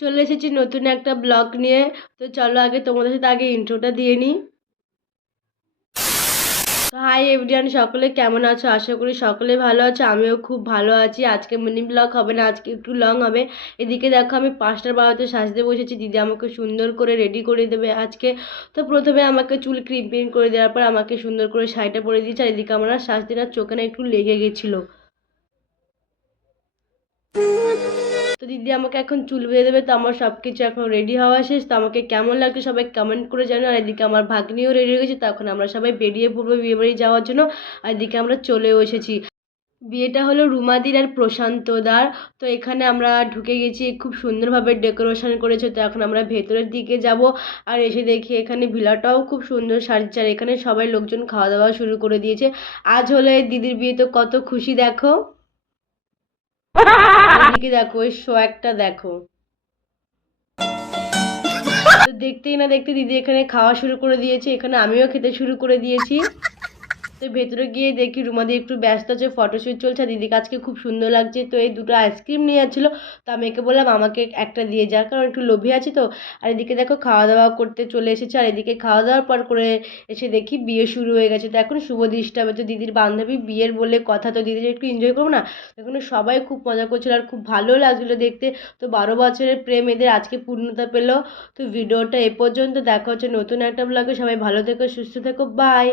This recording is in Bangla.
চলে এসেছি নতুন একটা ব্লগ নিয়ে। তো চলো আগে তোমাদের সাথে আগে ইন্ট্রোটা দিয়ে নিই। তো হাই এভরিওয়ান, সকলে কেমন আছো? আশা করি সকলে ভালো আছো, আমিও খুব ভালো আছি। আজকে মিনি ব্লগ হবে না, আজকে একটু লং হবে। এদিকে দেখো আমি 5টার বারোতে সাজতে বসেছি, দিদি আমাকে সুন্দর করে রেডি করে দেবে আজকে। তো প্রথমে আমাকে চুল ক্রিম প্রিম করে দেওয়ার পর আমাকে সুন্দর করে শাড়িটা পরে দিয়েছে। আর এদিকে আমার সাজতে না চোখে না একটু লেগে গেছিলো। তো দিদি আমাকে এখন চুল বেঁধে দেবে। তো আমার সব কিছু এখন রেডি হওয়া শেষ। তো আমাকে কেমন লাগছে সবাই কমেন্ট করে জানো। আর এদিকে আমার ভাগ্নিও রেডি হয়ে গেছে। তখন আমরা সবাই বেরিয়ে পড়বো বিয়ে বাড়ি যাওয়ার জন্য। আর এদিকে আমরা চলেও এসেছি। বিয়েটা হলো রুমাদির আর প্রশান্তদার। তো এখানে আমরা ঢুকে গেছি, খুব সুন্দরভাবে ডেকোরেশন করেছে। তো এখন আমরা ভেতরের দিকে যাব। আর এসে দেখি এখানে ভিলাটাও খুব সুন্দর সাজছে। আর এখানে সবাই লোকজন খাওয়া দাওয়া শুরু করে দিয়েছে। আজ হলো এই দিদির বিয়ে, তো কত খুশি দেখো। এদিকে দেখো ওই শো একটা দেখো। তো দেখতেই না দেখতে দিদি এখানে খাওয়া শুরু করে দিয়েছে, এখানে আমিও খেতে শুরু করে দিয়েছি। তো ভেতরে গিয়ে দেখি রুমাদি একটু ব্যস্ত আছে, ফটোশ্যুট চলছে। দিদির কাছকে খুব সুন্দর লাগছে। তো এই দুটো আইসক্রিম নিয়ে যাচ্ছিলো। তো আমি একে বললাম আমাকে একটা দিয়ে যা, কারণ একটু লোভী আছে তো। আর এদিকে দেখো খাওয়া দাওয়া করতে চলে এসেছে। আর এদিকে খাওয়া দাওয়ার পর করে এসে দেখি বিয়ে শুরু হয়ে গেছে। তো এখন শুভ দৃষ্টি হবে। তো দিদির বান্ধবী বিয়ের বলে কথা, তো দিদি একটু এনজয় করবো না। এখন সবাই খুব মজা করছিল আর খুব ভালো লাগছিলো দেখতে। তো 12 বছরের প্রেম এদের আজকে পূর্ণতা পেলো। তো ভিডিওটা এ পর্যন্ত, দেখা হচ্ছে নতুন একটা ব্লগে। সবাই ভালো থেকো, সুস্থ থেকো, বাই।